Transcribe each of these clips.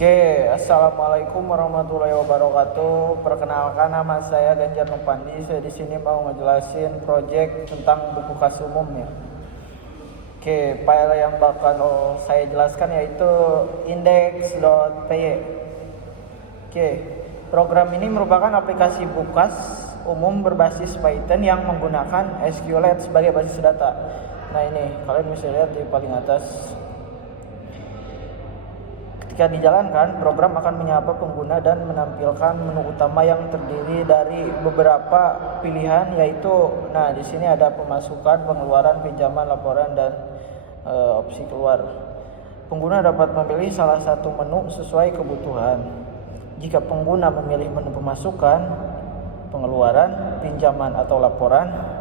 Oke, assalamualaikum warahmatullahi wabarakatuh. Perkenalkan, nama saya Ganjar Nupandi. Saya di sini mau ngejelasin project tentang buku kas umum ya. Oke, file yang bakal saya jelaskan yaitu index.py. Oke, program ini merupakan aplikasi buku kas umum berbasis Python yang menggunakan SQLite sebagai basis data. Nah ini, kalian bisa lihat di paling atas. Ketika dijalankan, program akan menyapa pengguna dan menampilkan menu utama yang terdiri dari beberapa pilihan, yaitu di sini ada pemasukan, pengeluaran, pinjaman, laporan, dan opsi keluar. Pengguna dapat memilih salah satu menu sesuai kebutuhan. Jika pengguna memilih menu pemasukan, pengeluaran, pinjaman, atau laporan,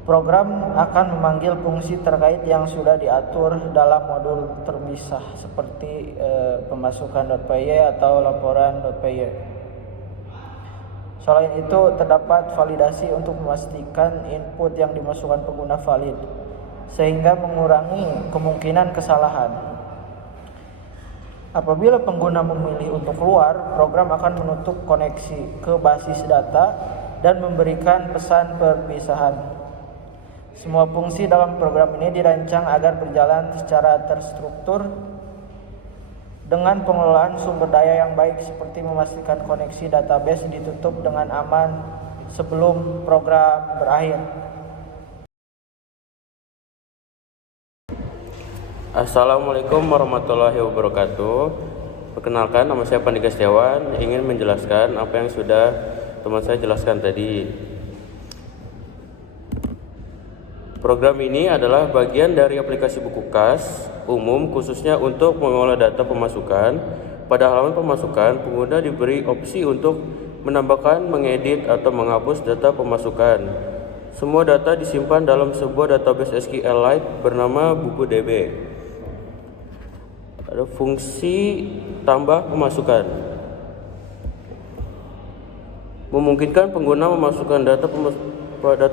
program akan memanggil fungsi terkait yang sudah diatur dalam modul terpisah seperti pemasukan.py atau laporan.py. Selain itu, terdapat validasi untuk memastikan input yang dimasukkan pengguna valid, sehingga mengurangi kemungkinan kesalahan. Apabila pengguna memilih untuk keluar, program akan menutup koneksi ke basis data dan memberikan pesan perpisahan. Semua fungsi dalam program ini dirancang agar berjalan secara terstruktur dengan pengelolaan sumber daya yang baik, seperti memastikan koneksi database ditutup dengan aman sebelum program berakhir. Assalamualaikum warahmatullahi wabarakatuh. Perkenalkan, nama saya Pandika Setiawan, ingin menjelaskan apa yang sudah teman saya jelaskan tadi. Program ini adalah bagian dari aplikasi buku kas umum khususnya untuk mengolah data pemasukan. Pada halaman pemasukan, pengguna diberi opsi untuk menambahkan, mengedit, atau menghapus data pemasukan. Semua data disimpan dalam sebuah database SQLite bernama buku.db. Ada fungsi tambah pemasukan, memungkinkan pengguna memasukkan data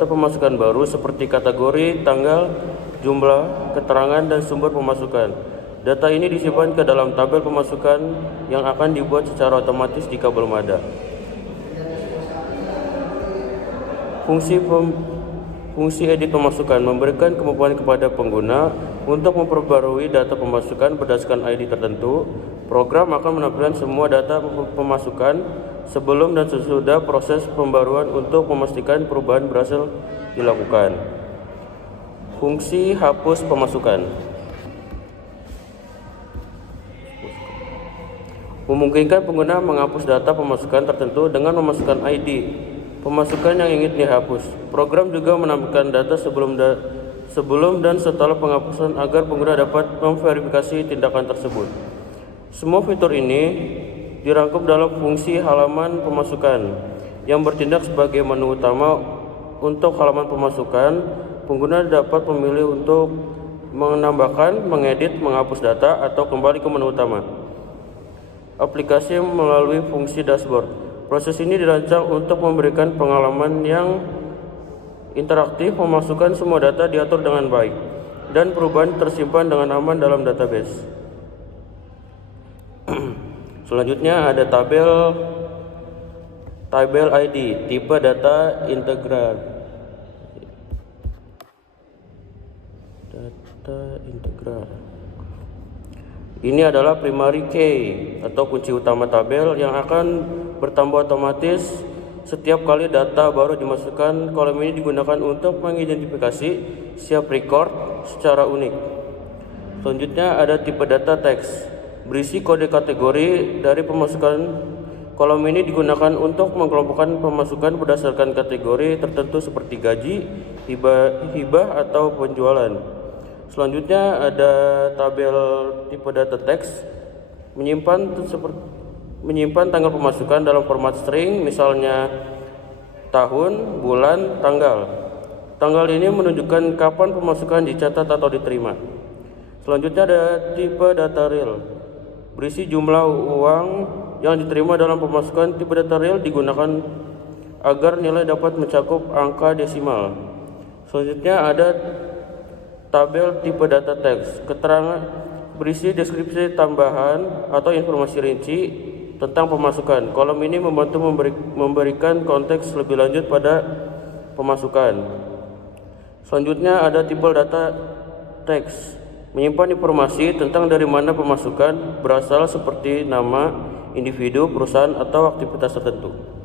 pemasukan baru seperti kategori, tanggal, jumlah, keterangan, dan sumber pemasukan. Data ini disimpan ke dalam tabel pemasukan yang akan dibuat secara otomatis jika belum ada. Fungsi edit pemasukan memberikan kemampuan kepada pengguna untuk memperbarui data pemasukan berdasarkan ID tertentu. Program akan menampilkan semua data pemasukan sebelum dan sesudah proses pembaruan untuk memastikan perubahan berhasil dilakukan. Fungsi hapus pemasukan memungkinkan pengguna menghapus data pemasukan tertentu dengan memasukkan ID pemasukan yang ingin dihapus. Program juga menampilkan data sebelum dan setelah penghapusan agar pengguna dapat memverifikasi tindakan tersebut. Semua fitur ini dirangkum dalam fungsi halaman pemasukan yang bertindak sebagai menu utama. Untuk halaman pemasukan, pengguna dapat memilih untuk menambahkan, mengedit, menghapus data, atau kembali ke menu utama aplikasi melalui fungsi dashboard. Proses ini dirancang untuk memberikan pengalaman yang interaktif, memasukkan semua data diatur dengan baik, dan perubahan tersimpan dengan aman dalam database. Selanjutnya ada tabel ID tipe data integral. Ini adalah primary key atau kunci utama tabel yang akan bertambah otomatis setiap kali data baru dimasukkan. Kolom ini digunakan untuk mengidentifikasi siap record secara unik. Selanjutnya ada tipe data teks, berisi kode kategori dari pemasukan. Kolom ini digunakan untuk mengelompokkan pemasukan berdasarkan kategori tertentu seperti gaji, hibah atau penjualan. Selanjutnya ada tabel tipe data teks, menyimpan tanggal pemasukan dalam format string, misalnya tahun, bulan, tanggal. Tanggal ini menunjukkan kapan pemasukan dicatat atau diterima. Selanjutnya ada tipe data real, berisi jumlah uang yang diterima dalam pemasukan. Tipe data real digunakan agar nilai dapat mencakup angka desimal. Selanjutnya ada tabel tipe data teks, keterangan berisi deskripsi tambahan atau informasi rinci tentang pemasukan. Kolom ini membantu memberikan konteks lebih lanjut pada pemasukan. Selanjutnya ada tipe data teks, menyimpan informasi tentang dari mana pemasukan berasal seperti nama, individu, perusahaan, atau aktivitas tertentu.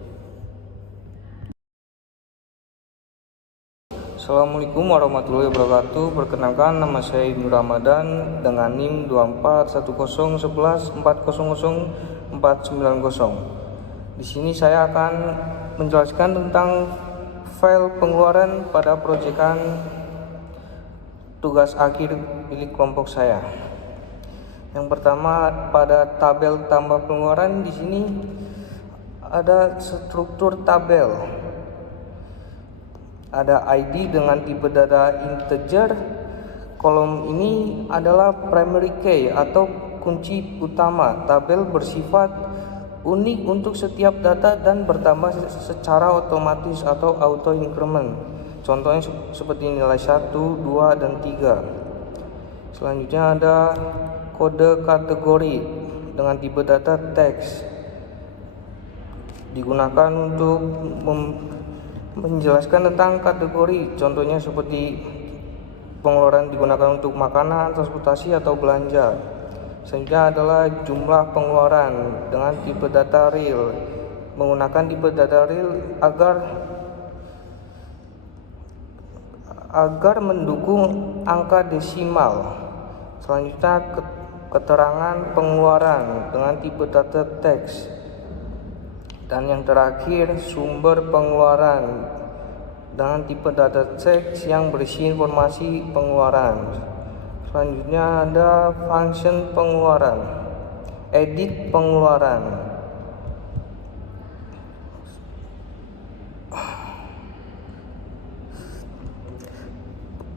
Assalamualaikum warahmatullahi wabarakatuh. Perkenalkan, nama saya Ibnu Ramadan dengan NIM 241011400490. Di sini saya akan menjelaskan tentang file pengeluaran pada proyekan tugas akhir milik kelompok saya. Yang pertama, pada tabel tambah pengeluaran di sini ada struktur tabel. Ada ID dengan tipe data integer. Kolom ini adalah primary key atau kunci utama. Tabel bersifat unik untuk setiap data dan bertambah secara otomatis atau auto increment. Contohnya seperti nilai 1, 2, dan 3. Selanjutnya ada kode kategori dengan tipe data teks. Digunakan untuk menjelaskan tentang kategori, contohnya seperti pengeluaran digunakan untuk makanan, transportasi, atau belanja. Selanjutnya adalah jumlah pengeluaran dengan tipe data real. Menggunakan tipe data real agar mendukung angka desimal. Selanjutnya keterangan pengeluaran dengan tipe data teks. Dan yang terakhir, sumber pengeluaran dengan tipe data teks yang berisi informasi pengeluaran. Selanjutnya ada function pengeluaran, edit pengeluaran.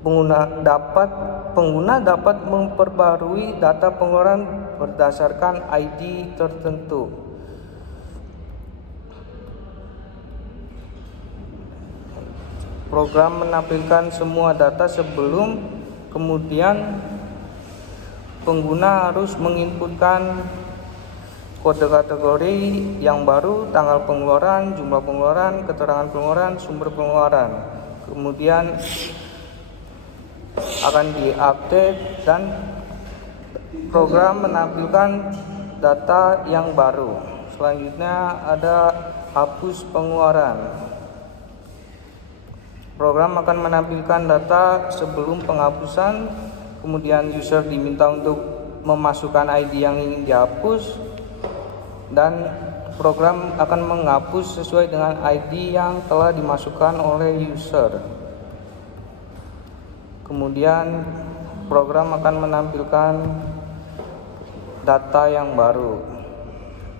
Pengguna dapat memperbarui data pengeluaran berdasarkan ID tertentu. Program menampilkan semua data sebelum, kemudian pengguna harus menginputkan kode kategori yang baru, tanggal pengeluaran, jumlah pengeluaran, keterangan pengeluaran, sumber pengeluaran. Kemudian akan diupdate dan program menampilkan data yang baru. Selanjutnya ada hapus pengeluaran. Program akan menampilkan data sebelum penghapusan, kemudian user diminta untuk memasukkan ID yang ingin dihapus, dan program akan menghapus sesuai dengan ID yang telah dimasukkan oleh user. Kemudian program akan menampilkan data yang baru.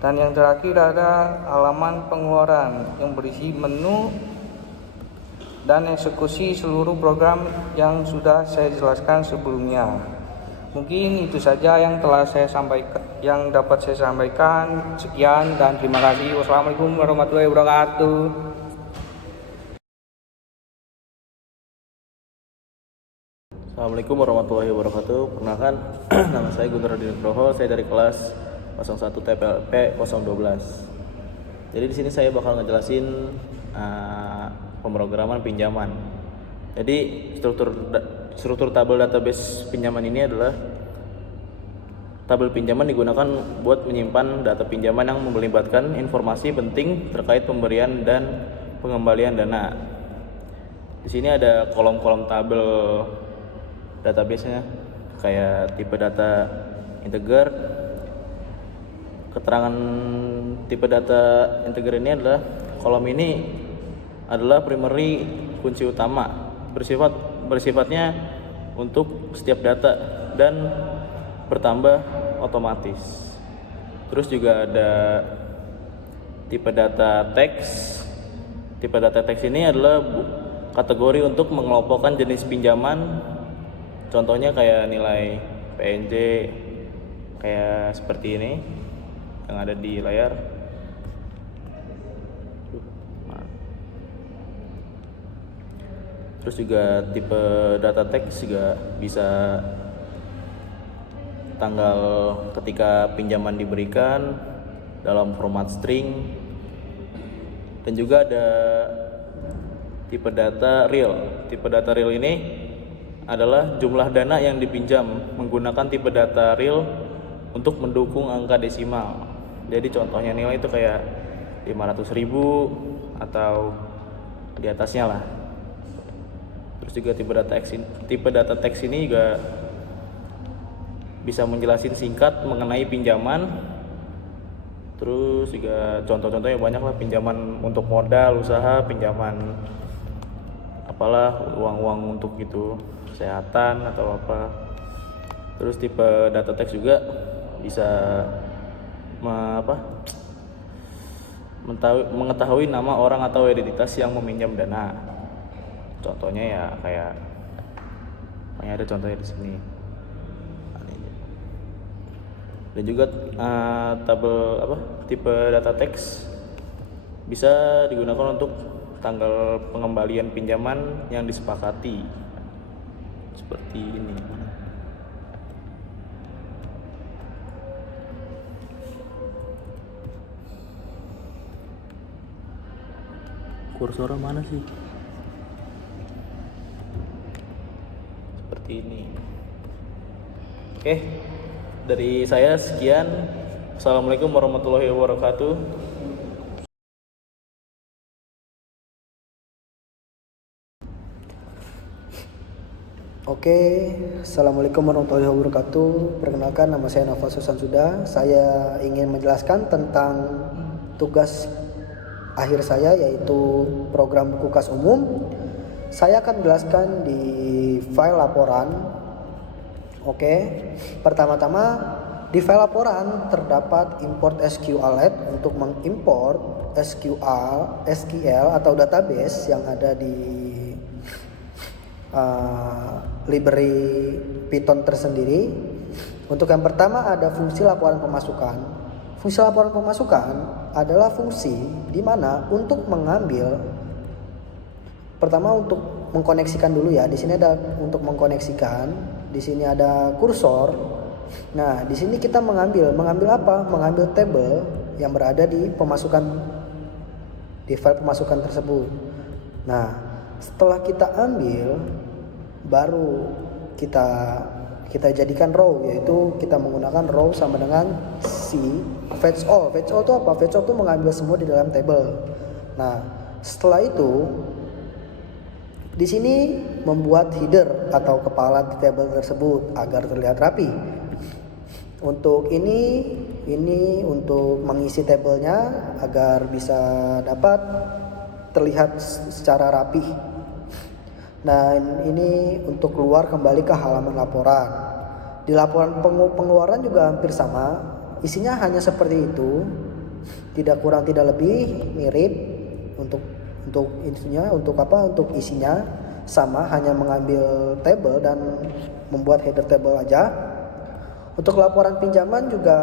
Dan yang terakhir ada halaman pengeluaran yang berisi menu dan eksekusi seluruh program yang sudah saya jelaskan sebelumnya. Mungkin itu saja yang dapat saya sampaikan. Sekian dan terima kasih. Wassalamualaikum warahmatullahi wabarakatuh. Assalamualaikum warahmatullahi wabarakatuh. Perkenalkan, nama saya Guntur Radin Nugroho. Saya dari kelas 01 TPLP 012. Jadi di sini saya bakal ngejelasin pemrograman pinjaman. Jadi struktur tabel database pinjaman ini adalah tabel pinjaman digunakan buat menyimpan data pinjaman yang melibatkan informasi penting terkait pemberian dan pengembalian dana. Di sini ada kolom-kolom tabel database-nya kayak tipe data integer. Keterangan tipe data integer ini adalah kolom ini adalah primary kunci utama, bersifatnya untuk setiap data dan bertambah otomatis. Terus juga ada tipe data teks. Tipe data teks ini adalah kategori untuk mengelompokkan jenis pinjaman. Contohnya kayak nilai PNJ kayak seperti ini yang ada di layar. Terus juga tipe data teks juga bisa tanggal ketika pinjaman diberikan dalam format string, dan juga ada tipe data real. Tipe data real ini adalah jumlah dana yang dipinjam menggunakan tipe data real untuk mendukung angka desimal. Jadi contohnya nilai itu kayak 500.000 atau di atasnya lah. Terus juga tipe data teks ini juga bisa menjelasin singkat mengenai pinjaman. Terus juga contoh-contohnya banyak lah, pinjaman untuk modal usaha, pinjaman apalah, uang-uang untuk gitu kesehatan atau apa. Terus tipe data teks juga bisa mengetahui nama orang atau identitas yang meminjam dana. Contohnya ya kayak ada contohnya di sini. Dan juga tipe data teks bisa digunakan untuk tanggal pengembalian pinjaman yang disepakati. Seperti ini. Kursornya mana sih? Seperti ini. Oke, dari saya sekian. Assalamualaikum warahmatullahi wabarakatuh. Oke, Assalamualaikum warahmatullahi wabarakatuh. Perkenalkan, nama saya Nafas Susansuda. Saya ingin menjelaskan tentang tugas akhir saya, yaitu program buku kas umum. Saya akan menjelaskan di file laporan. Oke, pertama-tama di file laporan terdapat import SQLite untuk mengimport SQL atau database yang ada di library Python tersendiri. Untuk yang pertama ada fungsi laporan pemasukan. Fungsi laporan pemasukan adalah fungsi di mana untuk mengambil, pertama untuk mengkoneksikan dulu ya. Di sini ada untuk mengkoneksikan. Di sini ada kursor. Nah, di sini kita mengambil apa? Mengambil tabel yang berada di pemasukan, di file pemasukan tersebut. Nah, setelah kita ambil, baru kita jadikan row, yaitu kita menggunakan row sama dengan fetch all. Fetch all itu apa? Fetch all itu mengambil semua di dalam table. Nah, setelah itu di sini membuat header atau kepala di table tersebut agar terlihat rapi. Untuk ini untuk mengisi tabelnya agar bisa dapat terlihat secara rapi. Nah, ini untuk keluar kembali ke halaman laporan. Di laporan pengeluaran juga hampir sama. Isinya hanya seperti itu. Tidak kurang tidak lebih, mirip. Untuk isinya sama, hanya mengambil table dan membuat header table aja. Untuk laporan pinjaman juga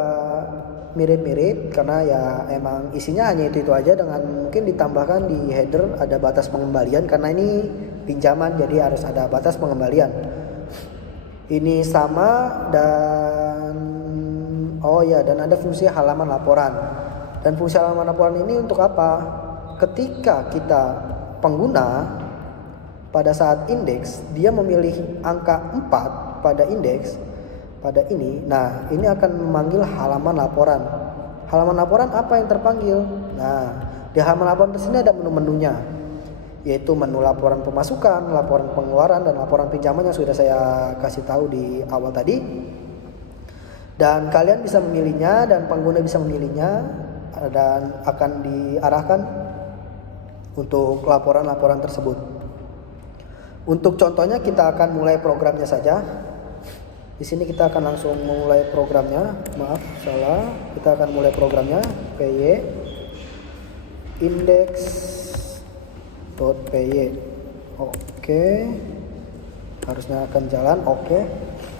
mirip-mirip, karena ya emang isinya hanya itu aja, dengan mungkin ditambahkan di header ada batas pengembalian karena ini pinjaman, jadi harus ada batas pengembalian. Ini sama, dan dan ada fungsi halaman laporan. Dan fungsi halaman laporan ini untuk apa? Ketika kita pengguna pada saat indeks dia memilih angka 4 pada indeks pada ini, nah ini akan memanggil halaman laporan. Halaman laporan apa yang terpanggil? Nah, di halaman laporan di sini ada menu-menunya, yaitu menu laporan pemasukan, laporan pengeluaran, dan laporan pinjaman yang sudah saya kasih tahu di awal tadi. Dan kalian bisa memilihnya dan pengguna bisa memilihnya, dan akan diarahkan untuk laporan-laporan tersebut. Untuk contohnya kita akan mulai programnya saja. Di sini kita akan langsung mulai programnya. Maaf, salah. Kita akan mulai programnya. PY index.py. Oke. Harusnya akan jalan. Oke.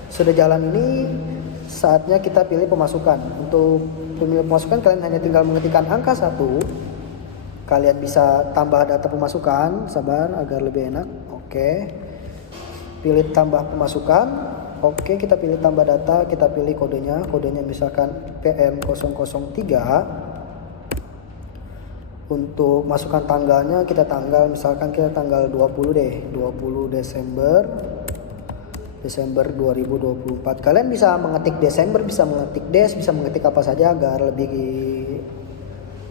Sudah jalan ini, saatnya kita pilih pemasukan. Untuk pemilih pemasukan, kalian hanya tinggal mengetikkan angka 1. Kalian bisa tambah data pemasukan. Sabar agar lebih enak. Oke. Pilih tambah pemasukan. Oke, kita pilih tambah data, kita pilih kodenya misalkan PM003. Untuk masukkan tanggalnya kita misalkan kita tanggal 20 deh, 20 Desember 2024. Kalian bisa mengetik Desember, bisa mengetik Des, bisa mengetik apa saja agar lebih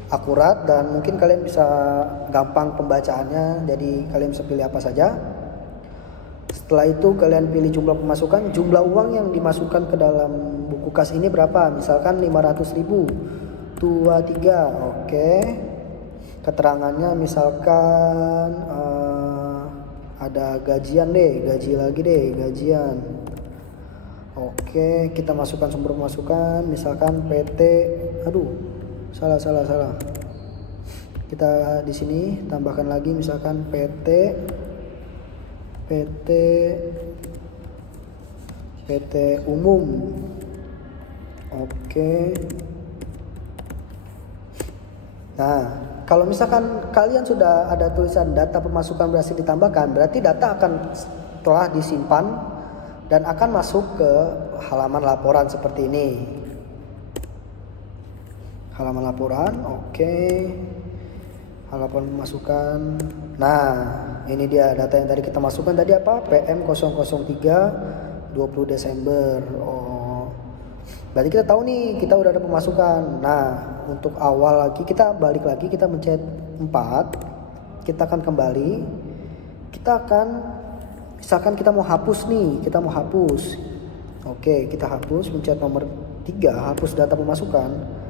akurat dan mungkin kalian bisa gampang pembacaannya. Jadi kalian bisa pilih apa saja. Setelah itu kalian pilih jumlah pemasukan, jumlah uang yang dimasukkan ke dalam buku kas ini berapa? Misalkan 500.000. 23. Oke. Keterangannya misalkan ada gajian gajian. Oke, kita masukkan sumber pemasukan misalkan PT, salah. Kita di sini tambahkan lagi misalkan PT umum. Oke. Nah, kalau misalkan kalian sudah ada tulisan data pemasukan berhasil ditambahkan, berarti data akan telah disimpan dan akan masuk ke halaman laporan seperti ini. Halaman laporan, oke. Halaman pemasukan. Nah, ini dia data yang tadi kita masukkan tadi apa? PM003 20 Desember. Berarti kita tahu nih, kita udah ada pemasukan. Nah, untuk awal lagi kita balik lagi, kita mencet 4. Kita akan kembali. Kita akan misalkan kita mau hapus nih, Oke, kita hapus, mencet nomor 3, hapus data pemasukan.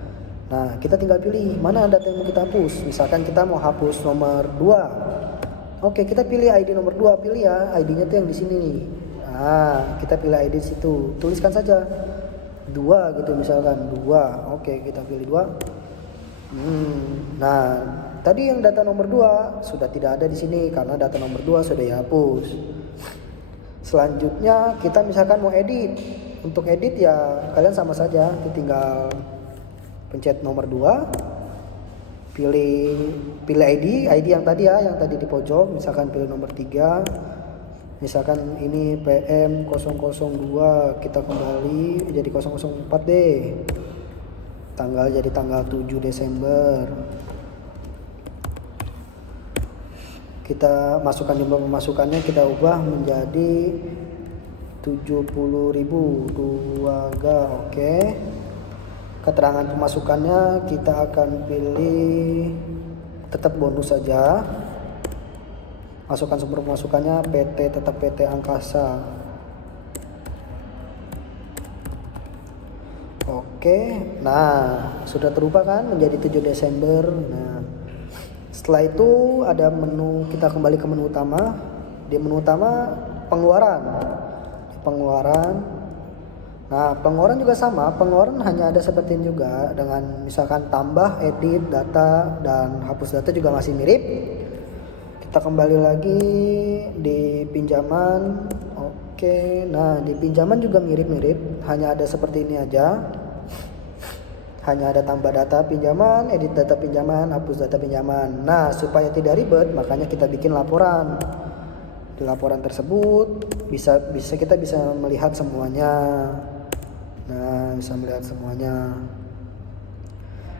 Nah, kita tinggal pilih mana data yang mau kita hapus. Misalkan kita mau hapus nomor 2. Oke, kita pilih ID nomor 2, pilih ya, ID-nya tuh yang di sini nih. Nah, kita pilih ID di situ. Tuliskan saja 2 gitu misalkan 2. Oke, kita pilih 2. Nah, tadi yang data nomor 2 sudah tidak ada di sini karena data nomor 2 sudah dihapus. Selanjutnya kita misalkan mau edit. Untuk edit ya kalian sama saja, tinggal pencet nomor 2. Pilih ID yang tadi ya, yang tadi di pojok, misalkan pilih nomor 3. Misalkan ini PM002, kita kembali jadi 004 deh. Tanggal jadi tanggal 7 Desember. Kita masukkan jumlah pemasukannya, kita ubah menjadi 70.000 oke. Keterangan pemasukannya kita akan pilih tetap bonus saja. Masukkan sumber pemasukannya PT, tetap PT Angkasa. Oke, nah sudah terubah kan menjadi 7 Desember. Nah, setelah itu ada menu, kita kembali ke menu utama. Di menu utama pengeluaran. Nah, pengeluaran juga sama, pengeluaran hanya ada seperti ini juga, dengan misalkan tambah, edit, data, dan hapus data juga masih mirip. Kita kembali lagi di pinjaman. Oke, nah di pinjaman juga mirip-mirip, hanya ada seperti ini aja. Hanya ada tambah data pinjaman, edit data pinjaman, hapus data pinjaman. Nah, supaya tidak ribet, makanya kita bikin laporan. Di laporan tersebut kita bisa melihat semuanya. Nah, bisa melihat semuanya.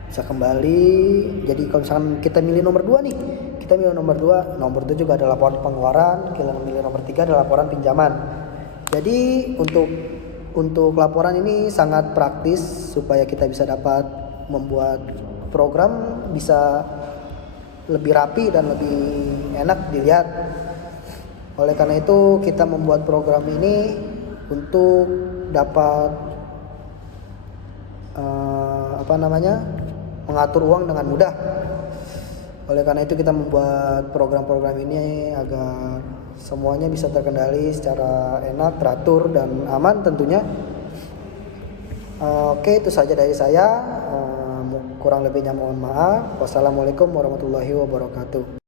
Bisa kembali. Jadi kalau misalkan kita milih nomor 2 nih, kita milih nomor 2 juga ada laporan pengeluaran, kita milih nomor 3 ada laporan pinjaman. Jadi untuk laporan ini sangat praktis supaya kita bisa dapat membuat program bisa lebih rapi dan lebih enak dilihat. Oleh karena itu kita membuat program ini untuk dapat mengatur uang dengan mudah. Oleh karena itu kita membuat program-program ini agar semuanya bisa terkendali secara enak, teratur, dan aman tentunya. Oke, itu saja dari saya. Kurang lebihnya mohon maaf. Wassalamualaikum warahmatullahi wabarakatuh.